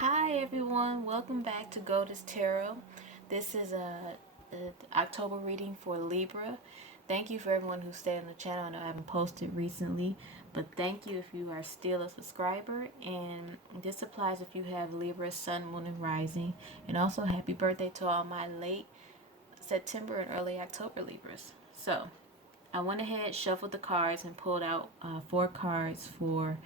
Hi everyone, welcome back to Goddess Tarot. This is a October reading for Libra. Thank you for everyone who stayed on the channel. I know I haven't posted recently, but thank you if you are still a subscriber. And this applies if you have Libra, Sun, Moon, and Rising. And also happy birthday to all my late September and early October Libras. So I went ahead, shuffled the cards, and pulled out 4 cards for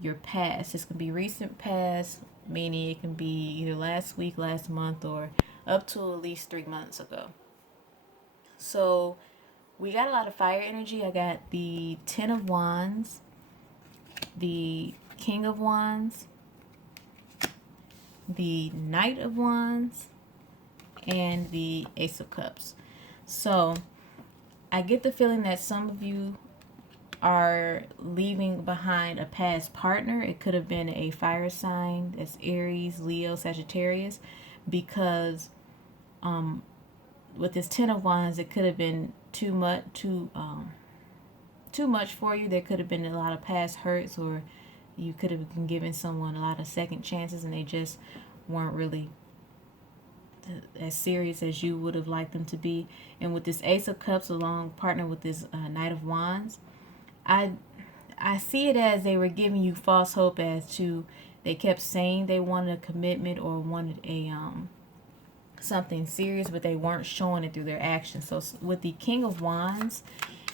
your past. This can be recent past, meaning it can be either last week, last month, or up to at least 3 months ago. So we got a lot of fire energy. I got the Ten of Wands, the King of Wands, the Knight of Wands, and the Ace of Cups. So I get the feeling that some of you are leaving behind a past partner. It could have been a fire sign, that's Aries, Leo, Sagittarius, because with this Ten of Wands, it could have been too much for you. There could have been a lot of past hurts, or you could have been giving someone a lot of second chances, and they just weren't really as serious as you would have liked them to be. And with this Ace of Cups along partner with this Knight of Wands, I see it as they were giving you false hope as to they kept saying they wanted a commitment or wanted a something serious, but they weren't showing it through their actions. So with the King of Wands,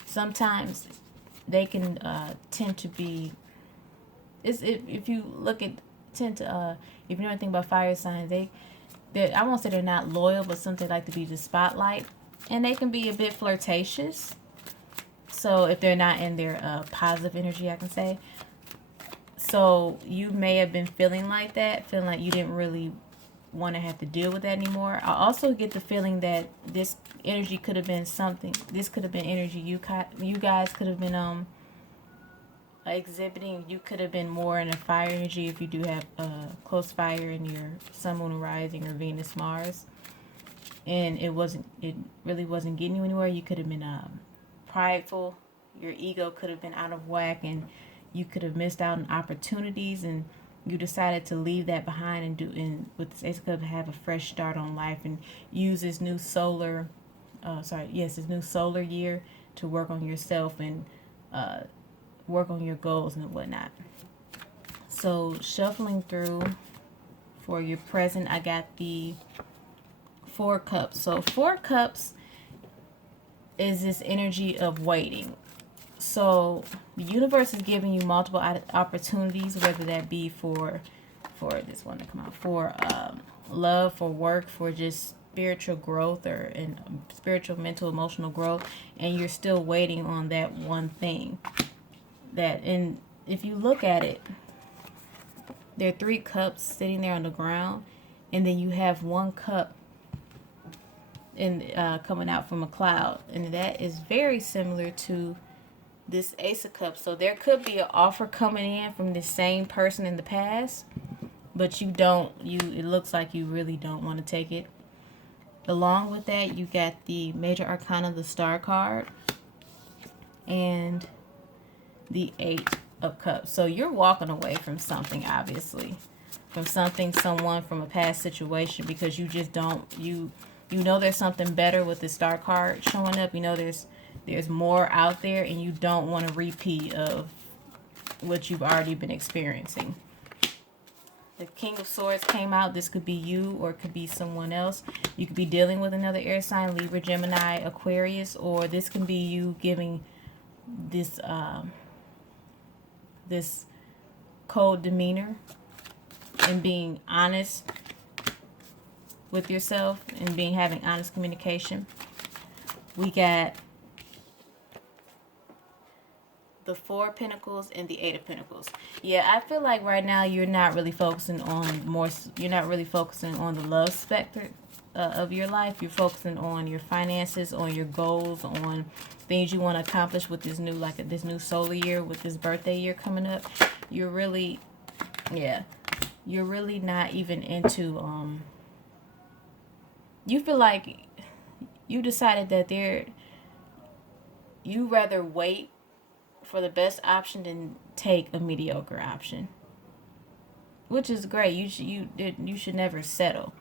sometimes they can tend to be. If you look at tend to if you know anything about fire signs, they I won't say they're not loyal, but something like to be the spotlight, and they can be a bit flirtatious. So if they're not in their positive energy, I can say. So you may have been feeling like that, feeling like you didn't really want to have to deal with that anymore. I also get the feeling that this energy could have been something. This could have been energy you guys could have been exhibiting. You could have been more in a fire energy if you do have close fire in your Sun, Moon, Rising, or Venus, Mars, and it really wasn't getting you anywhere. You could have been prideful. Your ego could have been out of whack, and you could have missed out on opportunities, and you decided to leave that behind and with this Ace of Cups have a fresh start on life and use this new this new solar year to work on yourself and work on your goals and whatnot. So shuffling through for your present, I got the 4 cups. So 4 cups is this energy of waiting. So the universe is giving you multiple opportunities, whether that be for this one to come out, for love, for work, for just spiritual growth, or in spiritual, mental, emotional growth, and you're still waiting on that one thing. And if you look at it, there are 3 cups sitting there on the ground, and then you have 1 cup coming out from a cloud, and that is very similar to this Ace of Cups. So there could be an offer coming in from the same person in the past, but it looks like you really don't want to take it. Along with that, you got the Major Arcana, the Star card, and the 8 of Cups. So you're walking away from something, obviously, from something, someone, from a past situation, because you just don't you know there's something better with the Star card showing up. You know there's more out there, and you don't want a repeat of what you've already been experiencing. The King of Swords came out. This could be you, or it could be someone else. You could be dealing with another air sign, Libra, Gemini, Aquarius, or this can be you giving this this cold demeanor and being honest with yourself and having honest communication. We got the 4 of Pentacles and the 8 of Pentacles. Yeah, I feel like right now you're not really focusing on the love spectrum of your life. You're focusing on your finances, on your goals, on things you want to accomplish with this new solar year, with this birthday year coming up. You're really not even into you feel like you decided that you rather wait for the best option than take a mediocre option. which is great. You should never settle.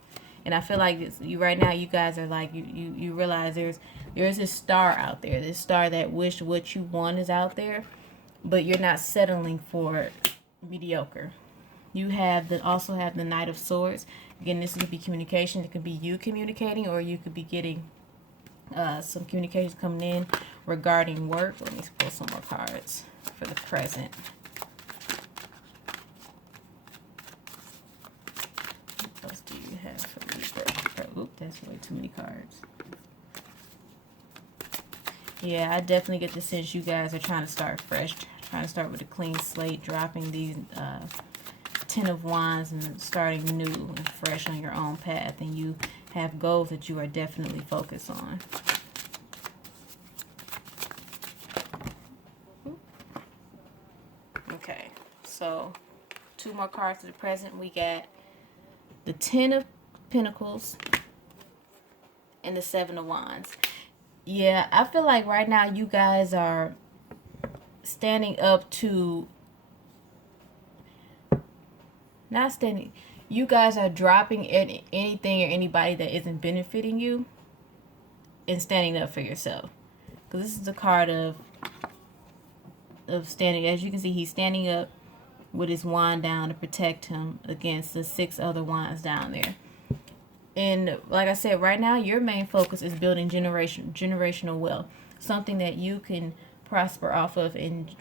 And I feel like you right now, you guys are like you realize there's this star out there, this star that wish what you want is out there, but you're not settling for mediocre. You have the also have the Knight of Swords. Again, this could be communication. It could be you communicating, or you could be getting some communications coming in regarding work. Let me pull some more cards for the present. What else do you have for Libra? Oop, that's way too many cards. Yeah, I definitely get the sense you guys are trying to start fresh, trying to start with a clean slate, dropping these Ten of Wands and starting new and fresh on your own path, and you have goals that you are definitely focused on. Okay, so 2 more cards to the present. We got the Ten of Pentacles and the Seven of Wands. Yeah, I feel like right now you guys are standing up to, not standing, you guys are dropping anything or anybody that isn't benefiting you and standing up for yourself. Because this is a card of standing. As you can see, he's standing up with his wand down to protect him against the 6 other wands down there. And like I said, right now your main focus is building generational wealth, something that you can prosper off of, and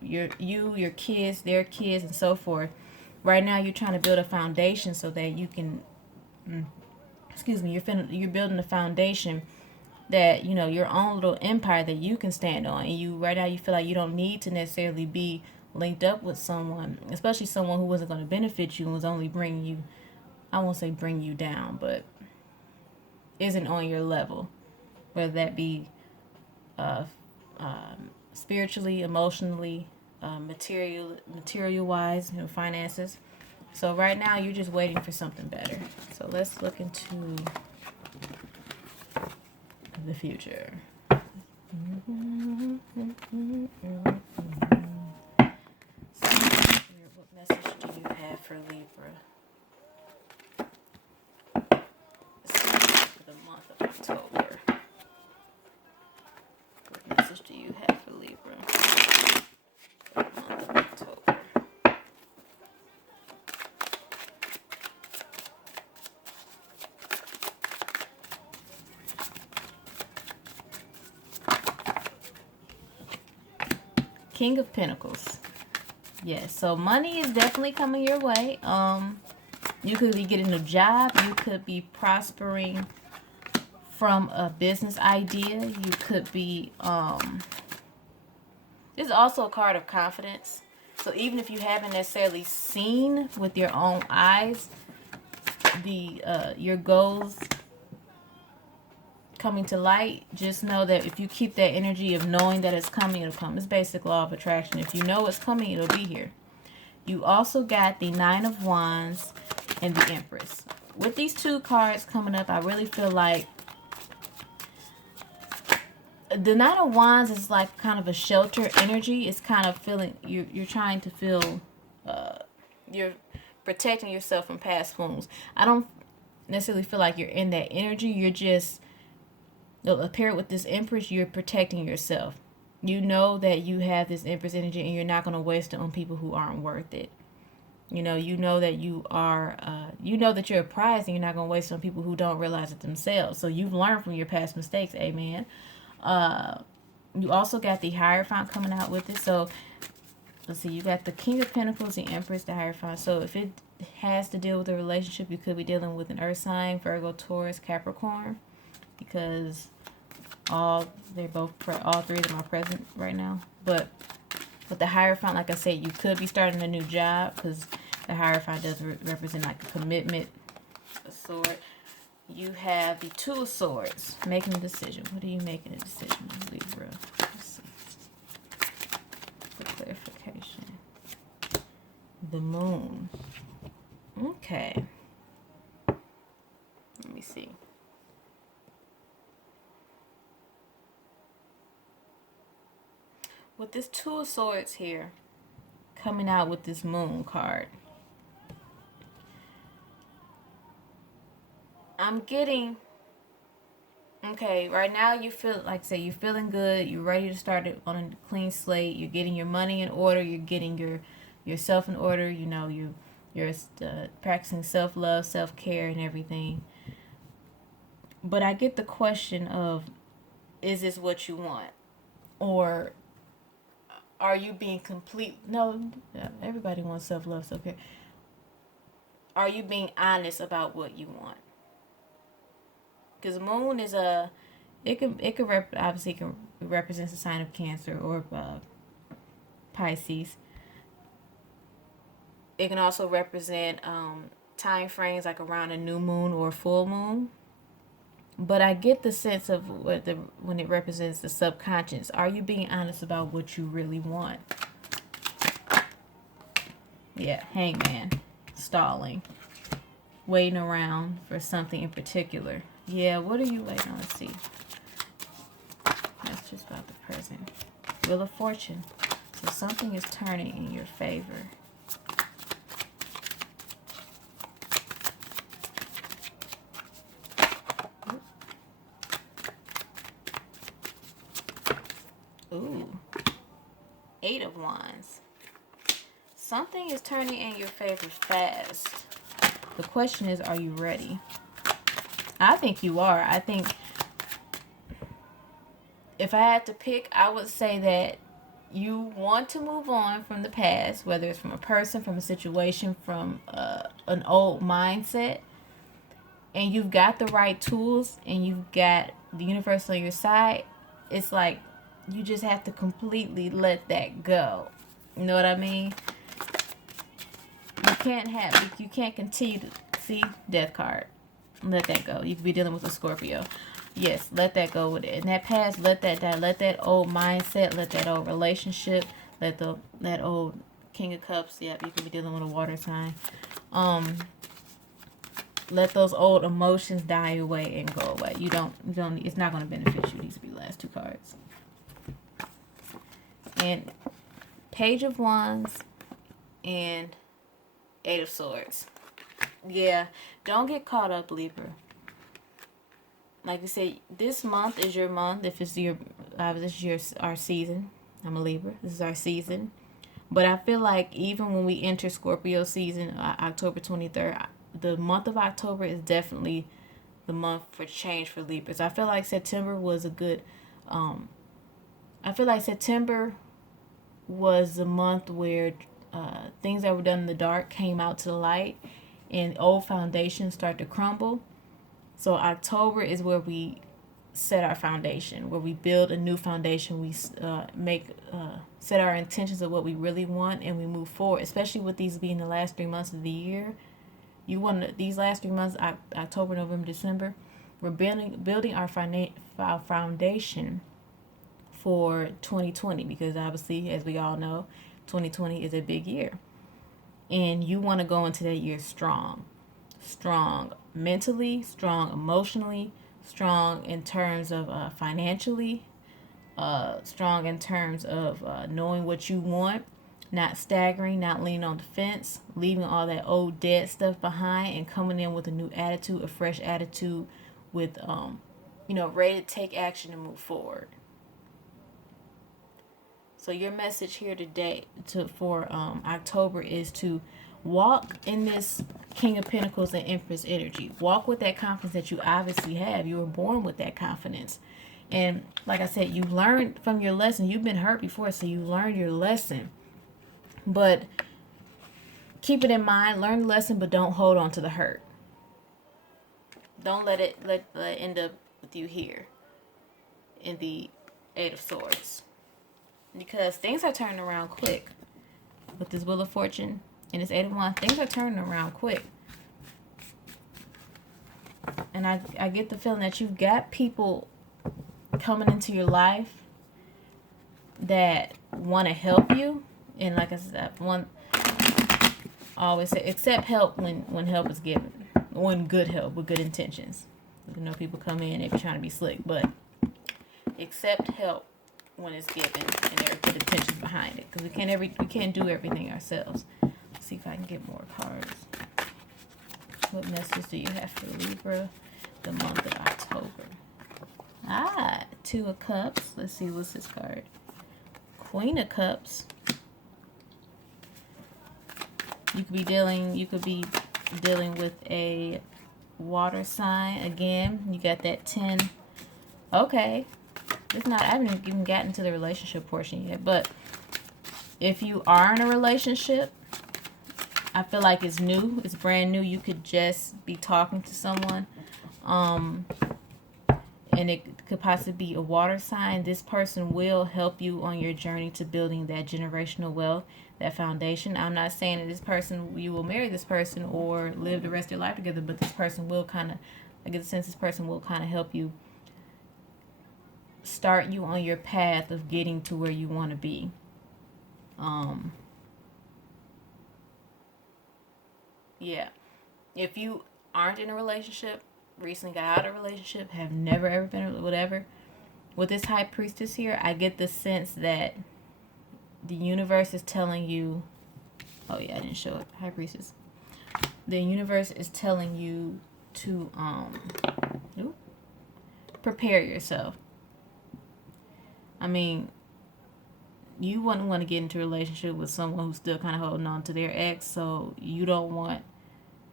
your kids, their kids, and so forth. Right now you're trying to build a foundation so that you can, you're building a foundation that, you know, your own little empire that you can stand on. And you right now you feel like you don't need to necessarily be linked up with someone, especially someone who wasn't going to benefit you and was only bringing you, I won't say bring you down, but isn't on your level, whether that be spiritually, emotionally, material wise, you know, finances. So right now you're just waiting for something better. So let's look into the future. So, what message do you have for Libra? For the month of October. What message do you have for Libra for the month of October? King of Pentacles. Yes, so money is definitely coming your way. You could be getting a job. You could be prospering from a business idea. You could be, this is also a card of confidence. So even if you haven't necessarily seen with your own eyes your goals coming to light, just know that if you keep that energy of knowing that it's coming, it'll come. It's basic law of attraction. If you know it's coming, it'll be here. You also got the Nine of Wands and the Empress. With these 2 cards coming up, I really feel like the Nine of Wands is like kind of a shelter energy. It's kind of feeling, you're trying to feel, you're protecting yourself from past wounds. I don't necessarily feel like you're in that energy. You're just, paired with this Empress, you're protecting yourself. You know that you have this Empress energy and you're not going to waste it on people who aren't worth it. You know that you are, that you're a prize, and you're not going to waste it on people who don't realize it themselves. So you've learned from your past mistakes. Amen. You also got the Hierophant coming out with it. So let's see, you got the King of Pentacles, the Empress, the Hierophant. So if it has to deal with a relationship, you could be dealing with an Earth sign, Virgo, Taurus, Capricorn, because all 3 of them are present right now. But with the Hierophant, like I said, you could be starting a new job, because the Hierophant does represent like a commitment, a sword. You have the Two of Swords, making a decision. What are you making a decision on, Libra? Let's see. For clarification. The Moon. Okay. Let me see. With this Two of Swords here, coming out with this Moon card, I'm getting, okay, right now you feel, like say, you're feeling good. You're ready to start it on a clean slate. You're getting your money in order. You're getting yourself in order. You know, you're practicing self-love, self-care, and everything. But I get the question of, is this what you want? Or are you being complete? No, everybody wants self-love, self-care. Are you being honest about what you want? Because moon is obviously can represents a sign of Cancer or Pisces. It can also represent time frames like around a new moon or full moon. But I get the sense of when it represents the subconscious. Are you being honest about what you really want? Yeah, Hangman, stalling, waiting around for something in particular. Yeah, what are you waiting on? Let's see. That's just about the present. Wheel of Fortune. So something is turning in your favor. Ooh. 8 of Wands. Something is turning in your favor fast. The question is, are you ready? I think you are. I think if I had to pick, I would say that you want to move on from the past, whether it's from a person, from a situation, from an old mindset, and you've got the right tools and you've got the universe on your side. It's like you just have to completely let that go. You know what I mean? You can't continue to see Death card. Let that go. You could be dealing with a Scorpio. Yes, let that go with it. In that past, let that die. Let that old mindset, let that old relationship, let that old King of Cups. Yep, you could be dealing with a water sign. Let those old emotions die away and go away. You don't. It's not going to benefit you. These will be the last 2 cards. And Page of Wands and 8 of Swords. Yeah, don't get caught up, Libra. Like I said, this month is your month. If it's this is our season. I'm a Libra. This is our season. But I feel like even when we enter Scorpio season, October 23rd, the month of October is definitely the month for change for Libras. I feel like September was a good. I feel like September was the month where things that were done in the dark came out to the light, and old foundations start to crumble. So October is where we set our foundation, where we build a new foundation. We set our intentions of what we really want, and we move forward. Especially with these being the last 3 months of the year, these last 3 months, October, November, December, we're building our foundation for 2020, because obviously, as we all know, 2020 is a big year, and you want to go into that year strong mentally, strong emotionally, strong in terms of financially, strong in terms of knowing what you want, not staggering, not leaning on the fence, leaving all that old dead stuff behind, and coming in with a new attitude, a fresh attitude, with ready to take action and move forward. So your message here today for October is to walk in this King of Pentacles and Empress energy. Walk with that confidence that you obviously have. You were born with that confidence. And like I said, you learned from your lesson. You've been hurt before, so you learned your lesson. But keep it in mind, learn the lesson, but don't hold on to the hurt. Don't let it end up with you here in the 8 of Swords. Because things are turning around quick. With this Wheel of Fortune and this 8 of Wands, things are turning around quick. And I get the feeling that you've got people coming into your life that want to help you. And like I said, always say, accept help when help is given. When good help with good intentions. People come in, they be trying to be slick, but accept help when it's given and there are good intentions behind it, because we can't do everything ourselves. Let's see if I can get more cards. What message do you have for Libra the month of October. Ah, Two of Cups. Let's see, what's this card? Queen of Cups. You could be dealing with a water sign. Again, you got that 10. Okay. It's not, I haven't even gotten to the relationship portion yet, but if you are in a relationship, I feel like it's new. It's brand new. You could just be talking to someone. And it could possibly be a water sign. This person will help you on your journey to building that generational wealth, that foundation. I'm not saying that this person, you will marry this person or live the rest of your life together, but this person will kind of, I get the sense this person will kind of help you start you on your path of getting to where you want to be. Yeah. If you aren't in a relationship, recently got out of a relationship, have never ever been whatever, with this High Priestess here, I get the sense that the universe is telling you, oh yeah, I didn't show it, High Priestess. The universe is telling you to prepare yourself. I mean, you wouldn't want to get into a relationship with someone who's still kind of holding on to their ex, so you don't want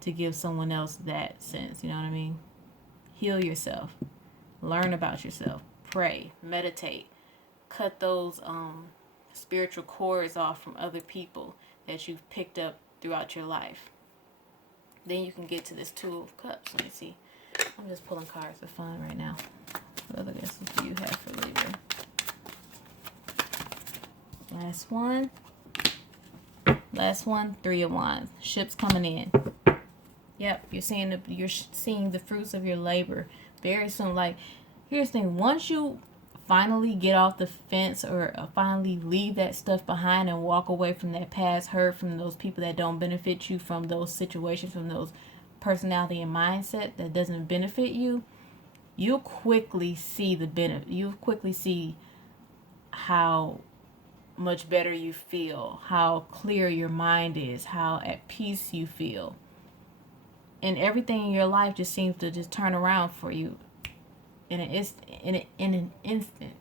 to give someone else that sense, you know what I mean? Heal yourself. Learn about yourself. Pray. Meditate. Cut those spiritual cords off from other people that you've picked up throughout your life. Then you can get to this Two of Cups. Let me see. I'm just pulling cards for fun right now. What other guesses do you have for Libra? Last one. Last one. Three of Wands. Ships coming in. Yep, you're seeing the fruits of your labor very soon. Like, here's the thing: once you finally get off the fence or finally leave that stuff behind and walk away from that past hurt, from those people that don't benefit you, from those situations, from those personality and mindset that doesn't benefit you, you'll quickly see the benefit. You'll quickly see how much better you feel, how clear your mind is, how at peace you feel. And everything in your life just seems to just turn around for you in an instant.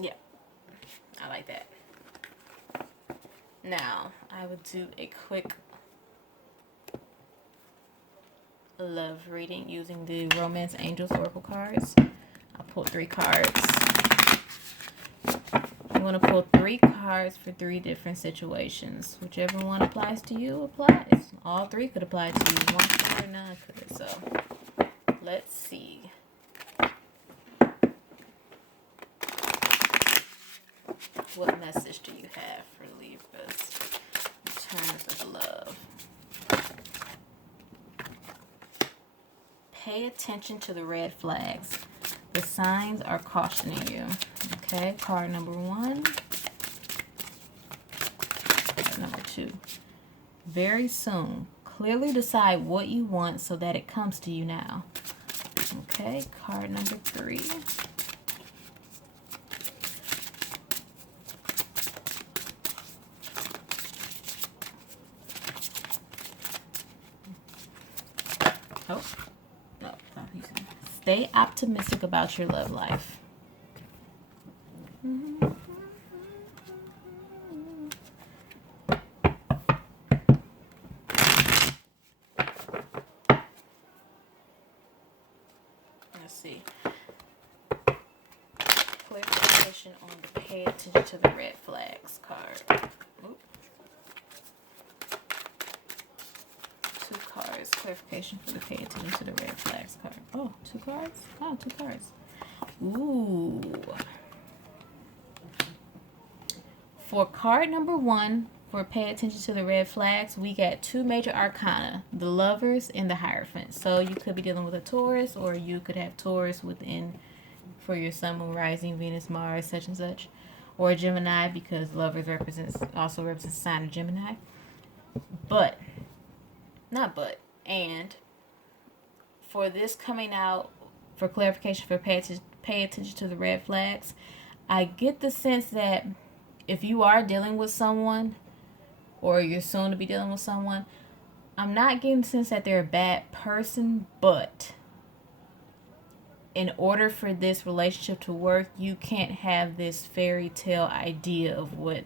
Yeah, I like that. Now, I would do a quick love reading using the Romance Angels Oracle cards. I'll pull 3 cards. I'm going to pull 3 cards for 3 different situations. Whichever one applies to you applies. All 3 could apply to you. One could or none could. So, let's see. What message do you have for Libras in terms of love? Pay attention to the red flags. The signs are cautioning you. Okay, card number 1. Card number 2. Very soon. Clearly decide what you want so that it comes to you now. Okay, card number 3. Oh, no, stay optimistic about your love life. Let's see. Clarification on the pay attention to the red flags card. Oop. 2 cards. Clarification for the pay attention to the red flags card. Oh, 2 cards? Oh, 2 cards. Ooh. For card number 1, for pay attention to the red flags, we got 2 major arcana, the Lovers and the Hierophant. So you could be dealing with a Taurus, or you could have Taurus within for your Sun, Moon, Rising, Venus, Mars, such and such, or a Gemini, because Lovers also represents the sign of Gemini. And for this coming out, for clarification, for pay attention to the red flags, I get the sense that if you are dealing with someone or you're soon to be dealing with someone, I'm not getting the sense that they're a bad person, but in order for this relationship to work, you can't have this fairy tale idea of what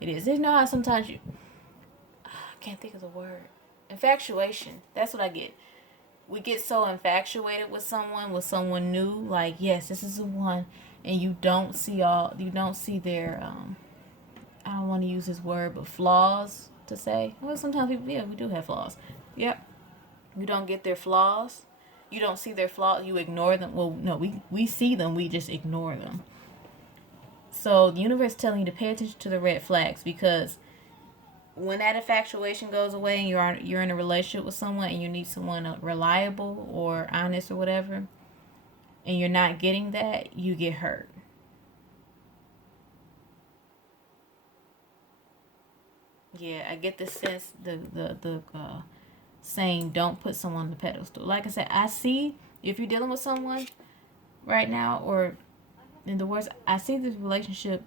it is. You know how sometimes I can't think of the word. Infatuation. That's what I get. We get so infatuated with someone new, like, yes, this is the one, and you don't see their, I don't want to use this word, but flaws to say. Well, sometimes people, yeah, we do have flaws. Yep. You don't get their flaws. You don't see their flaws. You ignore them. Well, no, we see them. We just ignore them. So the universe is telling you to pay attention to the red flags, because when that infatuation goes away and you're in a relationship with someone and you need someone reliable or honest or whatever, and you're not getting that, you get hurt. Yeah, I get the sense, the saying, don't put someone on the pedestal. Like I said, I see if you're dealing with someone right now, or in the words, I see this relationship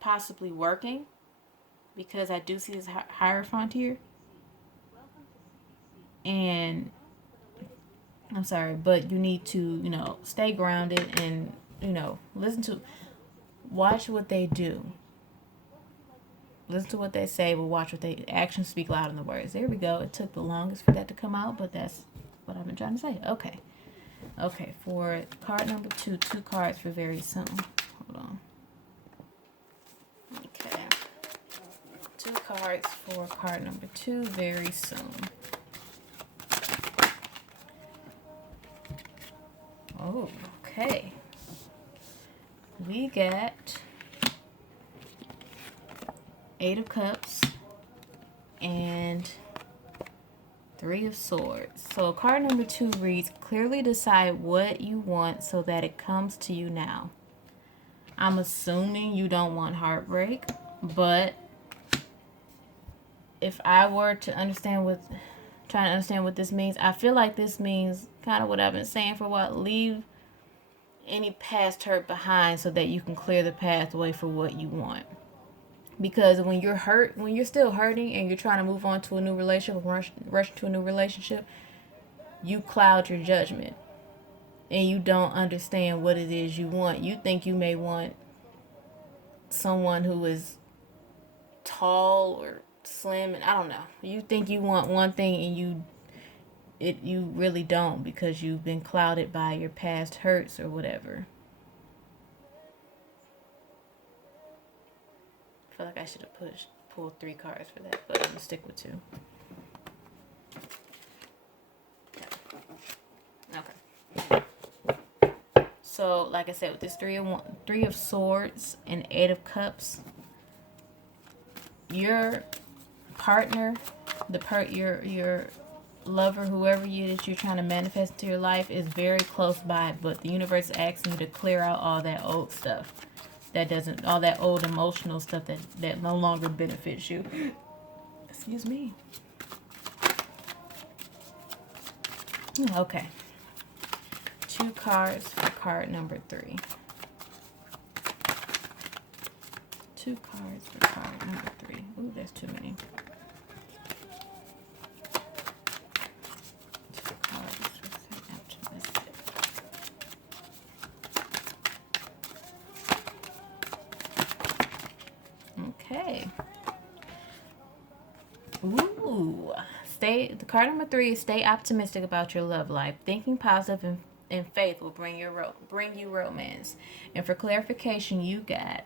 possibly working, because I do see this hierophant here. And I'm sorry, but you need to, stay grounded and, watch what they do. Listen to what they say, but watch what they actions speak louder than the words. There we go. It took the longest for that to come out, but that's what I've been trying to say. Okay. Okay, for card number 2, 2 cards for very soon. Hold on. Okay. 2 cards for card number 2, very soon. Oh, okay. We got 8 of Cups and 3 of Swords. So card number 2 reads, clearly decide what you want so that it comes to you now. I'm assuming you don't want heartbreak, but if I were to trying to understand what this means, I feel like this means kind of what I've been saying for a while. Leave any past hurt behind so that you can clear the pathway for what you want. Because when you're still hurting and you're trying to move on to a new relationship, rush to a new relationship, you cloud your judgment. And you don't understand what it is you want. You think you may want someone who is tall or slim, and I don't know. You think you want one thing and you really don't, because you've been clouded by your past hurts or whatever. I feel like I should have pulled 3 cards for that, but I'm gonna stick with 2. Okay. So, like I said, with this 3 of Swords and 8 of Cups, your partner, your lover, whoever that you're trying to manifest into your life, is very close by, but the universe is asking you to clear out all that old stuff. All that old emotional stuff that no longer benefits you. Excuse me. Okay. 2 cards for card number 3. 2 cards for card number 3. Ooh, that's too many. 2 cards for optimistic. Okay. Ooh. The card number 3 is stay optimistic about your love life. Thinking positive and faith will bring you romance. And for clarification, you got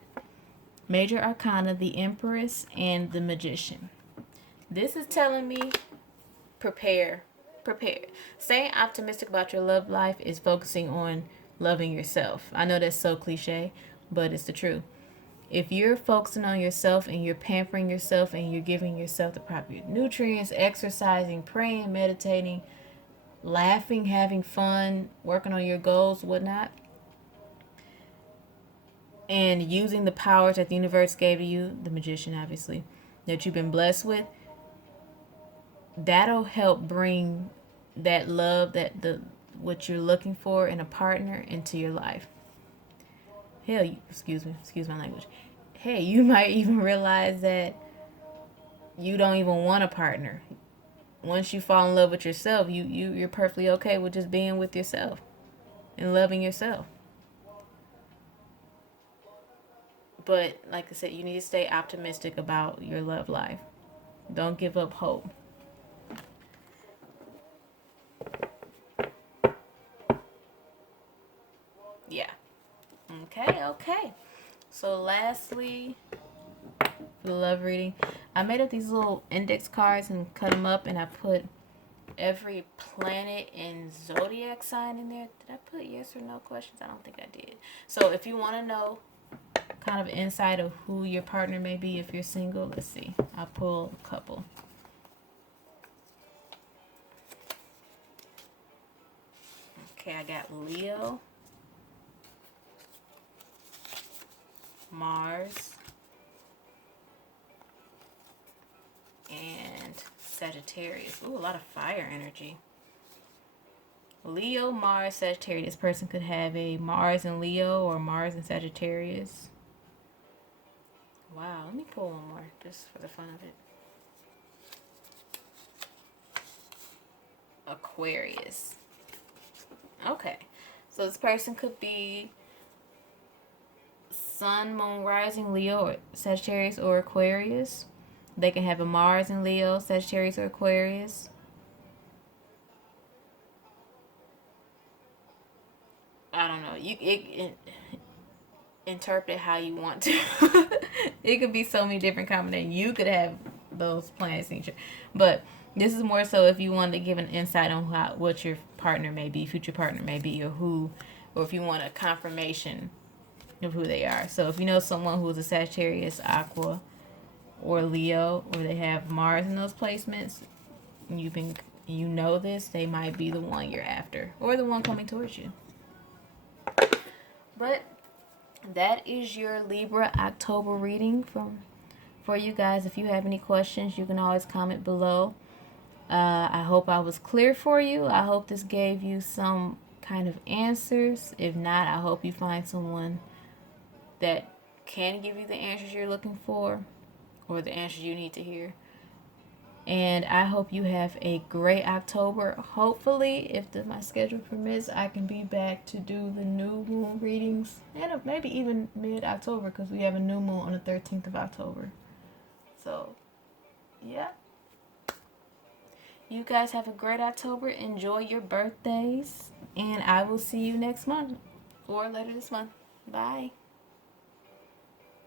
Major Arcana, the Empress, and the Magician. This is telling me prepare. Staying optimistic about your love life is focusing on loving yourself. I know that's so cliche, but it's the truth. If you're focusing on yourself and you're pampering yourself and you're giving yourself the proper nutrients, exercising, praying, meditating, laughing, having fun, working on your goals, whatnot, and using the powers that the universe gave to you, the Magician obviously, that you've been blessed with, that'll help bring that love, what you're looking for in a partner, into your life. Hell, excuse my language. Hey, you might even realize that you don't even want a partner. Once you fall in love with yourself, you're perfectly okay with just being with yourself and loving yourself. But like I said, you need to stay optimistic about your love life. Don't give up hope. Yeah. Okay, okay. So lastly, for the love reading, I made up these little index cards and cut them up, and I put every planet and zodiac sign in there. Did I put yes or no questions? I don't think I did. So if you want to know kind of insight of who your partner may be if you're single, let's see. I'll pull a couple. Okay, I got Leo, Mars, and Sagittarius. Ooh, a lot of fire energy. Leo, Mars, Sagittarius. This person could have a Mars in Leo or Mars in Sagittarius. Wow, let me pull one more just for the fun of it. Aquarius. Okay, so this person could be Sun, Moon, Rising, Leo, or Sagittarius, or Aquarius. They can have a Mars in Leo, Sagittarius, or Aquarius. I don't know. Interpret how you want to. It could be so many different combinations. You could have those planets in each other. But this is more so if you wanted to give an insight on what your partner may be, future partner may be, or if you want a confirmation of who they are. So if you know someone who is a Sagittarius, Aqua, or Leo, or they have Mars in those placements, you know this, they might be the one you're after, or the one coming towards you. But that is your Libra October reading for you guys. If you have any questions, you can always comment below. I hope I was clear for you. I hope this gave you some kind of answers. If not, I hope you find someone that can give you the answers you're looking for, or the answers you need to hear. And I hope you have a great October. Hopefully, if my schedule permits, I can be back to do the new moon readings. And maybe even mid-October, because we have a new moon on the 13th of October. So, yeah. You guys have a great October. Enjoy your birthdays. And I will see you next month. Or later this month. Bye.